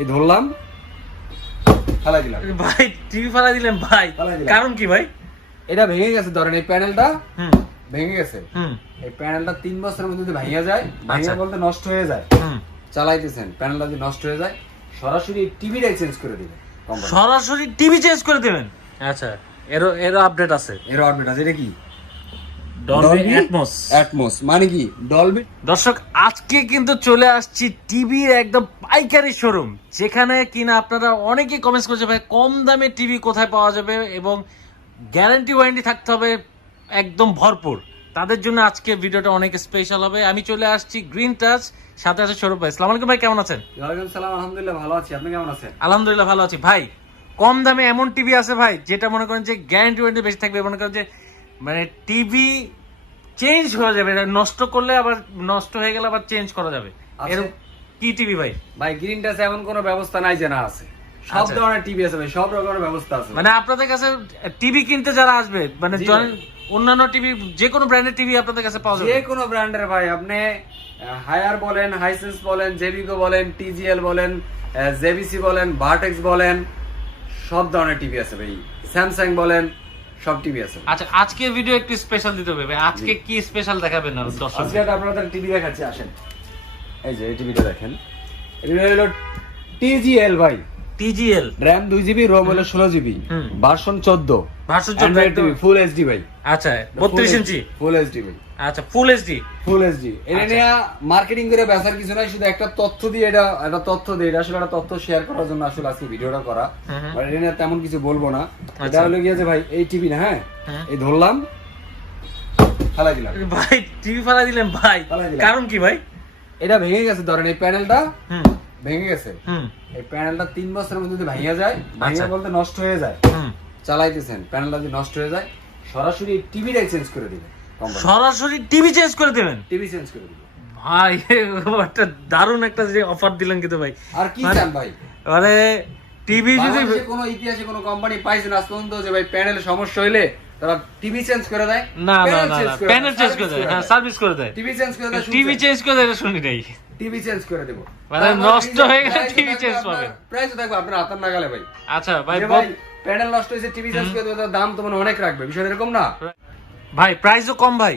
এই ধরলাম, ফালাই দিলাম। ভাই টিভি ফালাই দিলেন ভাই, কারণ কি ভাই? এটা ভেঙে গেছে, ধরেন এই প্যানেলটা ভেঙে গেছে। এই প্যানেলটা 3 বছরের মধ্যে যদি ভাঙিয়া যায়, ভাঙিয়া বলতে নষ্ট হয়ে যায়, চালাইতেছেন প্যানেলটা যদি নষ্ট হয়ে যায়, সরাসরি টিভিটাই চেঞ্জ করে দিবেন। সরাসরি টিভি চেঞ্জ করে দিবেন? আচ্ছা, এরো আপডেট আছে? এর আপডেট আছে। এটা কি? Dolby atoms. মানে কি ডলবি? দর্শক, আজকে কিন্তু চলে আসছি টিভির একদম পাইকারি শোরুম, যেখানে কিনা আপনারা অনেকেই কমেন্টস করছে ভাই কম দামে টিভি কোথায় পাওয়া যাবে এবং গ্যারান্টি ওয়ারেন্টি থাকতে হবে একদম ভরপুর। তাদের জন্য আজকে ভিডিওটা অনেক স্পেশাল হবে। আমি চলে আসছি গ্রিন টাচ, সাথে আছে সৌরভ ভাই। আসসালামু আলাইকুম ভাই, কেমন আছেন? ওয়ালাইকুম সালাম, আলহামদুলিল্লাহ ভালো আছি। আপনি কেমন আছেন? আলহামদুলিল্লাহ ভালো আছি ভাই। কম দামে এমন টিভি আছে ভাই, যেটা মনে করেন যে গ্যারান্টি ওয়ারেন্টি বেশি থাকবে, মনে করেন যে মানে টিভি চেঞ্জ হয়ে যাবে, নষ্ট করলে আবার নষ্ট হয়ে গেলে আবার চেঞ্জ করা যাবে। এরকম কি টিভি ভাই? ভাই গ্রিন টাচে এমন কোনো ব্যবস্থা নাই যে না আছে, সব ধরনের টিভি আছে ভাই, সব রকমের ব্যবস্থা আছে। মানে আপনাদের কাছে টিভি কিনতে যারা আসবে, মানে অন্যান্য টিভি যে কোনো ব্র্যান্ডের টিভি আপনাদের কাছে পাওয়া যাবে? যে কোনো ব্র্যান্ডের ভাই, আপনি হায়ার বলেন, হাইসেন্স বলেন, জেবিকো বলেন, টিজিএল বলেন, জেবিসি বলেন, ভার্টেক্স বলেন, সব ধরনের টিভি আছে ভাই। স্যামসাং বলেন, সব টিভি আছে। আচ্ছা, আজকের ভিডিও একটু স্পেশাল দিতে হবে ভাই। আজকে কি স্পেশাল দেখাবেন না দর্শক? আজকে আপনাদের টিভি দেখাচ্ছি, আসেন। এই যে এই টিভিটা দেখেন, এটা হলো টিজিএল ভাই। টিজিএল র‍্যাম 2 জিবি, রোম হলো 16 GB, version 14, version 14 TV full HD ভাই। আচ্ছা, 32 ইঞ্চি ফুল এইচডি ভাই। আচ্ছা, ফুল এইচডি। এটা নিয়ে মার্কেটিং করে বেচার কিছু নাই, শুধু একটা তথ্য দিয়ে, এটা আসলে একটা তথ্য শেয়ার করার জন্য আসলে আজকে ভিডিওটা করা। মানে এটা নিয়ে তেমন কিছু বলবো না। এটা হলো গিয়ে যে ভাই এই টিভি না, হ্যাঁ এই ধরলাম, ফালাই দিলাম। ভাই টিভি ফালাই দিলেন ভাই, কারণ কি ভাই? এটা ভেঙে গেছে, ধরেন এই প্যানেলটা ভেঙে গেছে। এই প্যানেলটা 3 বছরের মধ্যে যদি ভাঙিয়া যায়, ভাঙিয়া বলতে নষ্ট হয়ে যায়, চালাইতেছেন প্যানেলটা যদি নষ্ট হয়ে যায়, সরাসরি টিভিটাই চেঞ্জ করে দিবেন। সরাসরি টিভি চেঞ্জ করে দিবেন? টিভি চেঞ্জ করে দিবেন ভাই, একটা দারুণ একটা যে অফার দিলেন কিন্তু ভাই। আর কি চান ভাই? মানে টিভি যদি কোনো ইতিহাসে কোনো কোম্পানি পাইছেন আজ পর্যন্ত যে ভাই প্যানেল সমস্যা হইলে তারা টিভি চেঞ্জ করে দেয়? না, প্যানেল চেঞ্জ করে দেয়, হ্যাঁ সার্ভিস করে দেয়। টিভি চেঞ্জ করে দেয়, টিভি চেঞ্জ করে দেয়, শুনি নাই। টিভি চেঞ্জ করে দেব, মানে নষ্ট হয়ে গেলে টিভি চেঞ্জ পাবেন। প্রাইস থাকবে আপনার হাতের নাগালে ভাই। আচ্ছা ভাই, প্যানেল নষ্ট হয়েছে, টিভি চেঞ্জ করে দেব, দাম তো মানে অনেক রাখবে, বিষয় এরকম না ভাই? প্রাইসও কম ভাই?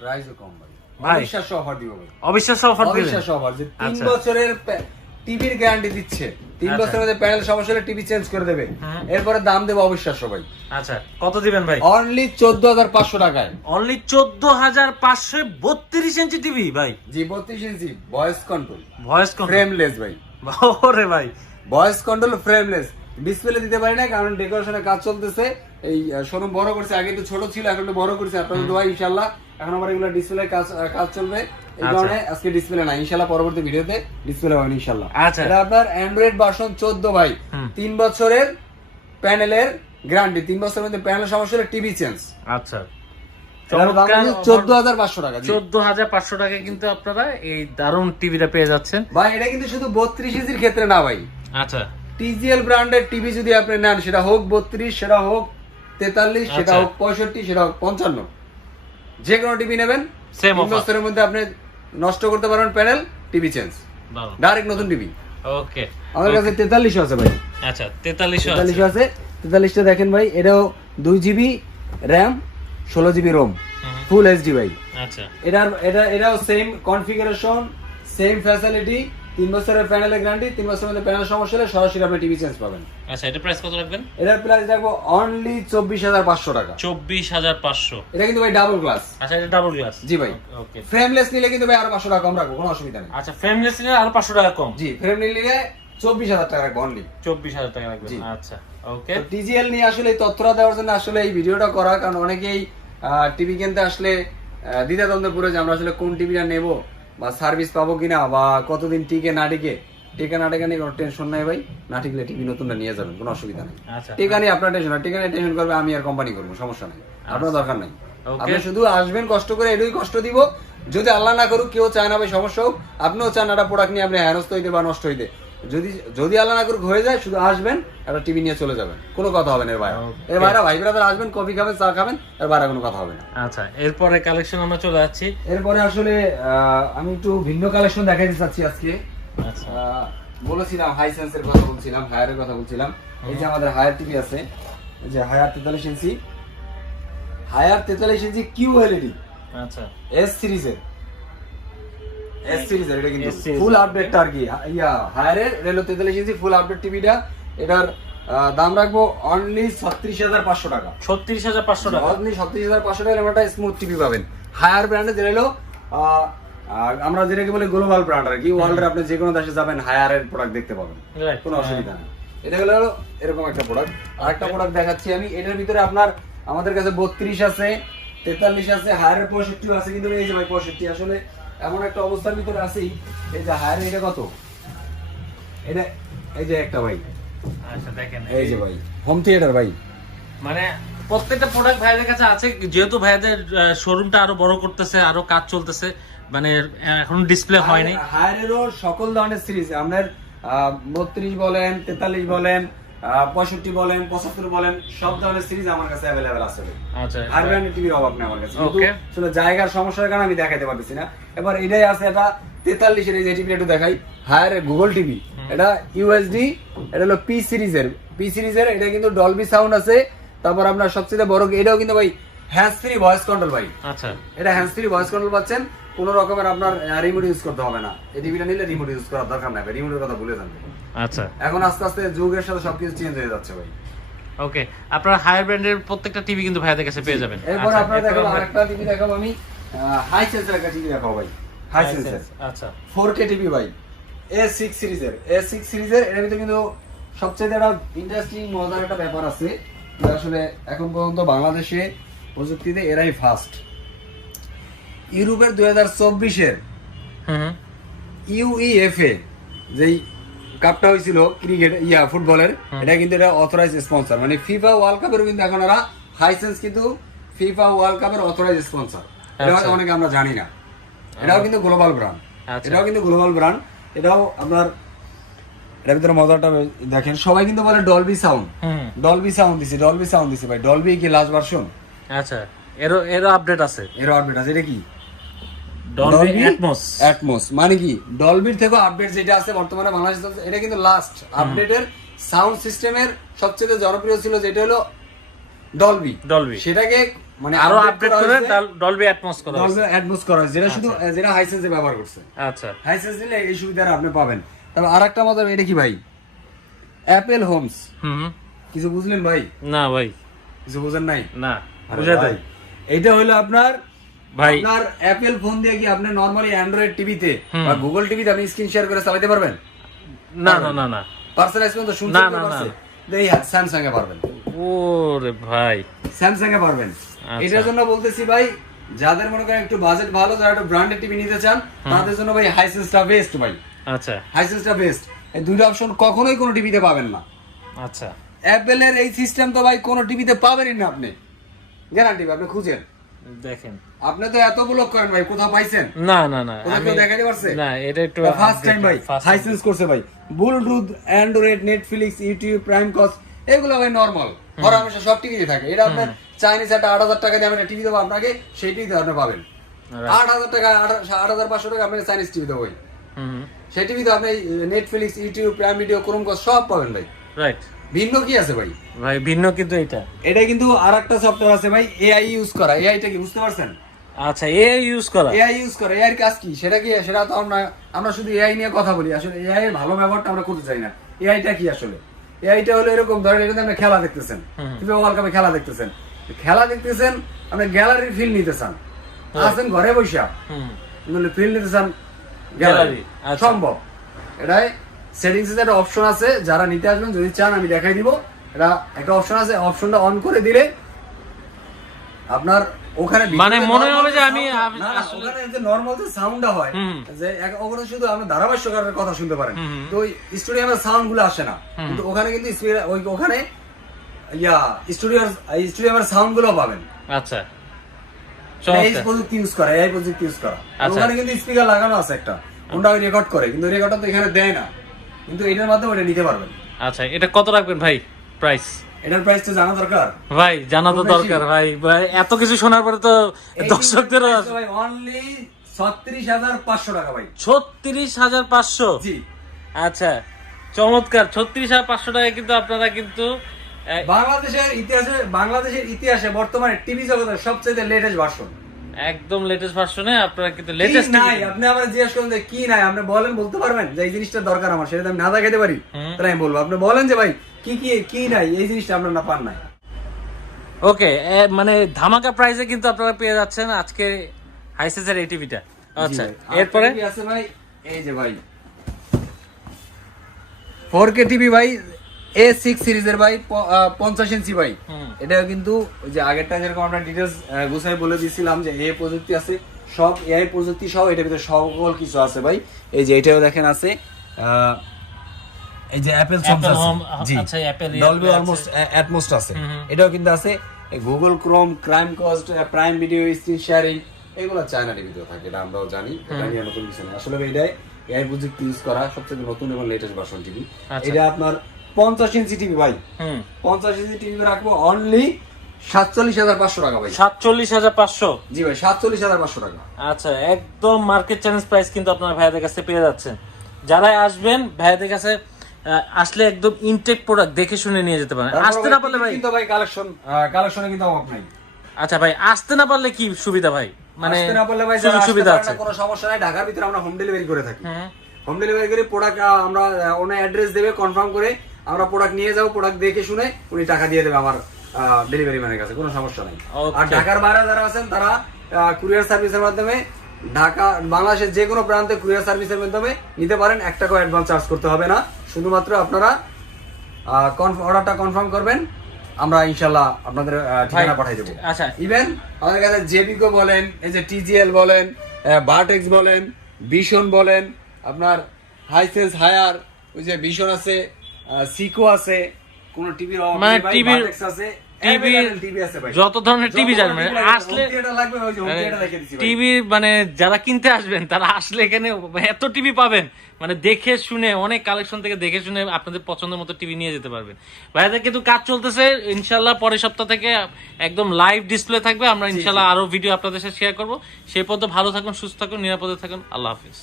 প্রাইসও কম ভাই, ভাই অবিশ্বাস্য অফার দিব ভাই। অবিশ্বাস্য অফার দিবেন? অবিশ্বাস্য অফার যে 3 বছরের টিভির গ্যারান্টি দিচ্ছে, 3 বছরের মধ্যে প্যানেল সমস্যা হলে টিভি চেঞ্জ করে দেবে, এরপরে দাম দেব অবিশ্বাস্য ভাই। আচ্ছা, কত দিবেন ভাই? অনলি 14500 টাকায়। অনলি 14500 32 ইঞ্চি টিভি ভাই? জি 32 ইঞ্চি, ভয়েস কন্ট্রোল, ফ্রেমলেস ভাই। ওরে ভাই, ভয়েস কন্ট্রোল ফ্রেমলেস। ডিসপ্লে দিতে পারি না কারণ ডেকোরেশনের কাজ চলতেছে, এই শোরুম বড় করছে, আগে তো ছোট ছিল, এখন তো বড় করছে। আপনাদের দোয়া ইনশাআল্লাহ এখন আমার এগুলো ডিসপ্লে কাজ চলবে, এই কারণে আজকে ডিসপ্লে নাই। ইনশাআল্লাহ পরবর্তী ভিডিওতে ডিসপ্লে হবে ইনশাআল্লাহ। আচ্ছা, এটা আপনার অ্যান্ড্রয়েড ভার্সন 14 ভাই, 3 বছরের প্যানেলের গ্যারান্টি, 3 বছরের মধ্যে প্যানেল সমস্যা হলে টিভি চেঞ্জ। আচ্ছা, 14500 টাকা। 14500 টাকা কিন্তু আপনারা এই দারুণ টিভিটা পেয়ে যাচ্ছেন ভাই। এটা কিন্তু শুধু 32 ইঞ্চির ক্ষেত্রে না ভাই। আচ্ছা, টিজিএল ব্র্যান্ডের টিভি যদি আপনি নেন, সেটা হোক 32, সেটা হোক 43, সেটা হোক 65, সেটা হোক 55, যে কোনো টিভি নেবেন, 3 বছরের মধ্যে আপনি নষ্ট করতে পারবেন প্যানেল, টিভি চেঞ্জ, ডাইরেক্ট নতুন টিভি। ওকে, আমাদের কাছে 43 আছে ভাই। আচ্ছা, 43 আছে। 43টা দেখেন ভাই, এটাও 2 GB RAM, 16 GB ROM, full HD ভাই। আচ্ছা, এটাও সেম কনফিগারেশন, সেম ফ্যাসিলিটি, 3 বছরের প্যানেলের গ্যারান্টি, 3 বছরের মধ্যে প্যানেল সমস্যা হলে সরাসরি আপনি টিভি চেঞ্জ পাবেন। আচ্ছা, এটা প্রাইস কত রাখবেন? এটার প্রাইস রাখবো অনলি 24500 টাকা। 24500। এটা কিন্তু ভাই ডাবল গ্লাস। আচ্ছা, এটা ডাবল গ্লাস? জি ভাই। ওকে, ফ্রেমলেস নিলে কিন্তু ভাই আরো 500 টাকা কম রাখবো, কোনো অসুবিধা নেই। আচ্ছা, ফ্রেমলেস নিলে আরো 500 টাকা কম? জি, ফ্রেম নিলে 24000 টাকা রাখবো অনলি। 24000 টাকা রাখবেন। আচ্ছা, ওকে। টিজিএল নিয়ে আসলে এই তথ্যটা দেওয়ার জন্য আসলে এই ভিডিওটা করা, কারণ অনেকেই টিভি কিনতে আসলে দ্বিধাদ্বন্দ্বে পড়ে যে আমরা আসলে কোন টিভিটা নেব, বা সার্ভিস পাবো কিনা, বা কতদিন টিকে না টিকে নিয়ে কোনো টেনশন নাই ভাই। না টিকলে টিভি নতুনটা নিয়ে যাবেন, কোনো অসুবিধা নেই। টিকা নিয়ে আপনার টেনশন, টিকা নিয়ে টেনশন করবে আমি আর কোম্পানি করবো, সমস্যা নেই, আপনার দরকার নাই। আপনি শুধু আসবেন, কষ্ট করে, এটুকুই কষ্ট দিব। যদি আল্লাহ না করুক, কেউ চায় না ভাই সমস্যা হোক, আপনিও চান একটা প্রোডাক্ট নিয়ে আপনি হেনস্থ হইতে বা নষ্ট হইতে, যদি আল্লাহ না করুক হয়ে যায়, শুধু আসবেন, একটা টিভি নিয়ে চলে যাবেন, কোনো কথা হবে না। এর বাইরে ভাই ব্রাদার আসবেন, কফি খাবেন, চা খাবেন, এর বাইরে কোনো কথা হবে না। আচ্ছা, এরপরে কালেকশন আমরা চলে যাচ্ছি। এরপরে আসলে আমি একটু ভিন্ন কালেকশন দেখাইতে চাচ্ছি আজকে। বলেছিলাম হাইসেন্সের কথা বলছিলাম, হায়ারের কথা বলছিলাম। এই যে আমাদের হায়ার টিভি আছে, এই যে হায়ার 43 ইঞ্চি, হায়ার 43 ইঞ্চি কিউ এলইডি আচ্ছা এস সিরিজের, এস সিরিজের এটা কিন্তু S series ফুল আপডেট আর কি। ইয়া হায়ারের এটা হলো 43 ইঞ্চি ফুল আপডেট টিভিটা। এটার দাম রাখবো অনলি 36,500 টাকা। 36,500 টাকা। অনলি 36,500 টাকা একটা স্মুথ টিভি পাবেন। হায়ার ব্র্যান্ডের যেটা হলো আমরা যেটাকে বলি গ্লোবাল ব্র্যান্ড আর কি, ওয়ার্ল্ডের আপনি যে কোনো দেশে যাবেন হায়ারের প্রোডাক্ট দেখতে পাবেন, Right. কোনো অসুবিধা নেই। এটা হলো এরকম একটা প্রোডাক্ট। আরেকটা প্রোডাক্ট দেখাচ্ছি আমি, এটার ভিতরে আপনার আমাদের কাছে 32 আছে, 43 আছে, হায়ারের 65 আছে। কিন্তু এই যে ভাই 65 আসলে এমন একটা অবস্থার ভিতরে আছেই, এই যে হায়ারের এটা কত, এটা এই যে একটা ভাই, আচ্ছা দেখেন এই যে ভাই হোম থিয়েটার ভাই, মানে প্রত্যেকটা প্রোডাক্ট ভাইদের কাছে আছে, যেহেতু ভাইদের শোরুমটা আরো বড় করতেছে, আরো কাজ চলতেছে, মানে এখন ডিসপ্লে হয়নি। হায়ারেরও সকল ধরনের সিরিজ আপনার 32 বলেন, 43 বলেন, 65 বলেন, 75 বলেন, সব ধরনের সিরিজ আমার কাছে অ্যাভেলেবেল আছে। আচ্ছা হায়ার ব্র্যান্ডের টিভির অভাব নেই আমার কাছে, কিন্তু Okay. আসলে জায়গার সমস্যার কারণে আমি দেখাতে পারতেছি না। এবার এটাই আছে, এটা 43 এর, এই যে টিভিটা একটু দেখাই, হায়ারের গুগল টিভি, এটা ইউএসডি, এটা হলো পি সিরিজের, এটা কিন্তু ডলবি সাউন্ড আছে। তারপর আপনার সবচেয়ে বড় এটাও কিন্তু ভাই হ্যান্ডস ফ্রি ভয়েস কন্ট্রোল ভাই, আচ্ছা এটা হ্যান্ডস ফ্রি ভয়েস কন্ট্রোল পাচ্ছেন, কোনো রকমের আপনার রিমোট ইউজ করতে হবে না। এই টিভিটা নিলে রিমোট ইউজ করার দরকার নাই, রিমোটের কথা ভুলে যান। আচ্ছা এখন আস্তে আস্তে যুগের সাথে সবকিছু চেঞ্জ হয়ে যাচ্ছে ভাই। ওকে, আপনারা হায়ার ব্র্যান্ডের প্রত্যেকটা টিভি কিন্তু ভাইদের কাছে পেয়ে যাবেন। এরপর আচ্ছা, আপনারা এরপর দেখাবো আমরা- আরেকটা টিভি দেখাবো আমি, হাই সেন্সের একটা টিভি দেখাবো ভাই, হাই সেন্সের আচ্ছা 4K টিভি ভাই, A6 সিরিজের। এর ভিতরে কিন্তু সবচেয়ে একটা ইন্টারেস্টিং মজার একটা ব্যাপার আছে, যে আসলে এখন পর্যন্ত বাংলাদেশে প্রযুক্তিতে এরাই ফার্স্ট। ইউরোপের 2024-এর হুম ইউইএফএ যেই কাপটা হয়েছিল ক্রিকেট ফুটবলের, এটা কিন্তু এটা অথরাইজ স্পন্সর, মানে ফিফা ওয়ার্ল্ড কাপের কিন্তু এখন ওরা হাইসেন্স কিন্তু ফিফা ওয়ার্ল্ড কাপের অথরাইজ স্পন্সর। এটা হয়তো অনেকে আমরা জানি না, এটাও কিন্তু গ্লোবাল ব্র্যান্ড, আচ্ছা। এটাও কিন্তু গ্লোবাল ব্র্যান্ড। এটাও আপনার এটার ভিতরে মজাটা দেখেন, সবাই কিন্তু বলে ডলবি সাউন্ড, হুম ডলবি সাউন্ড দিছে ভাই, ডলবি কি লাস্ট ভার্সন, আচ্ছা এরও আপডেট আছে, এর আপডেট আছে। এটা কি ডলবি অ্যাটমস। অ্যাটমস মানে কি ডলবির থেকে আপডেট যেটা আছে বর্তমানে বাংলাদেশে, এটা কিন্তু লাস্ট আপডেটের সাউন্ড সিস্টেমের সবচেয়ে জনপ্রিয় ছিল যেটা হলো ডলবি। সেটাকে মানে আরো আপডেট করে ডলবি অ্যাটমস করা হয়েছে। ডলবি অ্যাটমস করা হয়েছে, যেটা শুধু যেটা হাইসেন্সে ব্যবহার করছে। আচ্ছা হাইসেন্স দিলে এই সুবিধাটা আপনি পাবেন। তবে আরেকটা মজা, এটা কি ভাই অ্যাপেল হোমস, হুম কিছু বুঝলেন ভাই? না ভাই, কিছু বুঝেন নাই? না আরে বুঝে ভাই, দেয় এইটা হলো আপনার ভাই। আপনার অ্যাপেল ফোন দিয়ে কি আপনি নরমালি অ্যান্ড্রয়েড টিভিতে বা গুগল টিভিতে আপনি স্ক্রিন শেয়ার করে চালাতে পারবেন? না না না না পার্সোনালাইজ করতে না, শুনছেন না, না না। পারছে? এই স্যামসাং এ পারবেন, ওরে ভাই স্যামসাং এ পারবেন। আচ্ছা। এটার জন্য বলতেছি ভাই, যাদের মনে করেন একটু বাজেট ভালো, যারা একটু ব্র্যান্ডেড টিভি নিতে চান, তাদের জন্য ভাই হাইসেন্সটা বেস্ট ভাই, আচ্ছা হাইসেন্সটা বেস্ট। এই দুইটা অপশন কখনোই কোনো টিভিতে পাবেন না। আচ্ছা অ্যাপেলের এই সিস্টেম তো ভাই কোনো টিভিতে পাবেনই না, আপনি গ্যারান্টি, আপনি খুঁজেন। দেখেন আপনি তো এত ব্লক করেন ভাই, কোথাও পাইছেন? না না না কোথাও কেউ দেখাতে পারছে? না, এটা একটু ফার্স্ট টাইম ভাই হাইসেন্স করছে ভাই। Bluetooth, Android, Netflix, YouTube, prime কস, এগুলো ভাই নরমাল হরহামেশা সব টিভিতে থাকে। এটা আপনার চাইনিজ একটা 8,000 টাকা দিয়ে আমি টিভি দেবো আপনাকে, সেই টিভিতে আপনি পাবেন 8,000 টাকা, 8,500 টাকা আপনি চাইনিজ টিভি দেবো, সেই টিভিতে আপনি Netflix, YouTube, prime video, Chromecast সব পাবেন ভাই। রাইট ভিন্ন কি আছে ভাই? ভাই ভিন্ন কিন্তু এটা কিন্তু আরেকটা সফটওয়্যার আছে ভাই, এআই ইউজ করা। এআইটা কি বুঝতে পারছেন? আচ্ছা এআই ইউজ করা, এআই ইউজ করে, এআই এর কাজ কি সেটা কি? সেটা তো আমরা শুধু এআই নিয়ে কথা বলি, আসলে এআই এর ভালো ব্যবহারটা আমরা করতে চাই না। এআইটা কি আসলে? এআইটা হলো এরকম, ধরেন এটাতে আপনি খেলা দেখতেছেন, ফিফা ওয়ার্ল্ড কাপে খেলা দেখতেছেন, আপনি গ্যালারির ফিল নিতে চান, আছেন ঘরে বসে, ফিল নিতে চান গ্যালারি, সম্ভব। এটাই সেটিংস এর একটা অপশন আছে, যারা নিতে আসবেন যদি চান আমি দেখাই দিব। এটা একটা অপশন আছে, অপশনটা অন করে দিলে আপনার ওখানে মানে মনে হবে যে আমি ওখানে যে নরমাল যে সাউন্ডটা হয়, যে ওখানে শুধু আপনি ধারাভাষ্যকারের কথা শুনতে পারেন, তো ওই স্টুডিয়ামের সাউন্ড গুলো আসে না, কিন্তু ওখানে কিন্তু ওখানে স্টুডিয়ামের সাউন্ড গুলো পাবেন। আচ্ছা এই প্রযুক্তি ইউজ করা, এই প্রযুক্তি ইউজ করা। ওখানে কিন্তু স্পিকার লাগানো আছে একটা, ওটা রেকর্ড করে, কিন্তু রেকর্ডটা তো এখানে দেয় না, কিন্তু এটার মাধ্যমে ওটা নিতে পারবেন। আচ্ছা এটা কত রাখবেন ভাই প্রাইস? এটার প্রাইস তো জানা দরকার ভাই, জানা তো দরকার ভাই, এত কিছু শোনার পরে তো দর্শকদেরও ভাই অনলি 36,500 টাকা ভাই। 36,500? জি আচ্ছা চমৎকার 36,500 টাকায় কিন্তু আপনারা কিন্তু বাংলাদেশের ইতিহাসে বর্তমানে টিভি জগতের সবচেয়ে লেটেস্ট ভার্সন, একদম লেটেস্ট ভার্সনে আপনারা কিন্তু কি লেটেস্ট নাই আপনি আমার জিজ্ঞেস করুন যে কি নাই, আপনি বলেন, বলতে পারবেন যে এই জিনিসটা দরকার আমার, সেটা আমি না দেখাতে পারি, তাহলে আমি বলবো। আপনি বলেন যে ভাই কি কি কি নাই, এই জিনিসটা আপনার না পান নাই। ওকে, মানে ধামাকা প্রাইসে কিন্তু আপনারা পেয়ে যাচ্ছেন আজকে হাইসেসের এই টিভিটা। আচ্ছা, এরপরে আছে ভাই এই যে ভাই 4K টিভি ভাই A6 সিরিজের ভাই 50 ইঞ্চি ভাই। এটা কিন্তু ওই যে আগেরটা যেরকম আমরা ডিটেইলস গুছাই বলে দিয়েছিলাম যে এই প্রযুক্তি আছে, সব এআই প্রযুক্তি সহ এটার ভিতরে সকল কিছু আছে ভাই। এই যে এটাও দেখেন আছে, এই যে অ্যাপল সাউন্ড আছে, জি আচ্ছা অ্যাপল ডলবি অলমোস্ট অ্যাটমোস্ট আছে, এটাও কিন্তু আছে। Google Chrome, crime cost, prime video, screen sharing, এগুলো চায়না টিভিতেও থাকে, এটা আমরাও জানি, এটা নিয়ে নতুন কিছু না আসলে। এটাই এআই প্রযুক্তি ইউজ করা সবচেয়ে নতুন এবং লেটেস্ট ভার্সন টিভি। এটা আপনার 50 ইঞ্চি টিভি ভাই, 50 ইঞ্চি টিভি রাখবো অনলি 47,500 টাকা ভাই। 47,500? জি ভাই 47,500 টাকা। আচ্ছা, একদম মার্কেট চ্যালেঞ্জ প্রাইস কিন্তু আপনারা ভাইয়াদের কাছে পেয়ে যাচ্ছেন। যারা আসবেন ভাইয়াদের কাছে আসলে একদম ইনটেক প্রোডাক্ট দেখে শুনে নিয়ে যেতে পারেন। আসতে না পারলে ভাই কিন্তু ভাই কালেকশনে কিন্তু অভাব নাই। আচ্ছা ভাই, আসতে না পারলে কি সুবিধা ভাই, মানে আসতে না পারলে ভাই সুযোগ সুবিধা আছে? কোনো সমস্যা নাই, ঢাকার ভিতরে আমরা হোম ডেলিভারি করে থাকি। হোম ডেলিভারি করে প্রোডাক্ট আমরা ওনার অ্যাড্রেস দেবে, কনফার্ম করে আমরা প্রোডাক্ট নিয়ে যাবো, প্রোডাক্ট দেখে শুনে উনি টাকা দিয়ে দেবে আমার ডেলিভারি ম্যানের কাছে, কোনো সমস্যা নাই। আর ঢাকার বাইরে যারা আছেন তারা কুরিয়ার সার্ভিসের মাধ্যমে ঢাকা বাংলাদেশের যে কোনো প্রান্তে কুরিয়ার সার্ভিসের মাধ্যমে নিতে পারেন, 1 টাকাও অ্যাডভান্স চার্জ করতে হবে না, শুধুমাত্র আপনারা অর্ডারটা কনফার্ম করবেন, আমরা ইনশাল্লাহ আপনাদের ঠিকানা পাঠিয়ে দেবো। আচ্ছা, ইভেন আমাদের কাছে জেবিকো বলেন, এই যে টিজিএল বলেন, বারটেক্স বলেন, ভিশন বলেন, আপনার হাইসেন্স হায়ার, ওই যে ভিশন আছে, সিকো আছে, কোন টিভির মানে টিভির আছে, টিভি আছে ভাই, যত ধরনের টিভি জানবেন আসলে টিভি, মানে যারা কিনতে আসবেন তারা আসলে এখানে এত টিভি পাবেন, মানে দেখে শুনে অনেক কালেকশন থেকে দেখে শুনে আপনাদের পছন্দের মতো টিভি নিয়ে যেতে পারবেন। ভাইয়াদের কিন্তু কাজ চলতেছে, ইনশাল্লাহ পরের সপ্তাহ থেকে একদম লাইভ ডিসপ্লে থাকবে, আমরা ইনশাল্লাহ আরো ভিডিও আপনাদের সাথে শেয়ার করবো। সেই পর্যন্ত ভালো থাকুন, সুস্থ থাকুন, নিরাপদে থাকুন, আল্লাহ হাফিজ।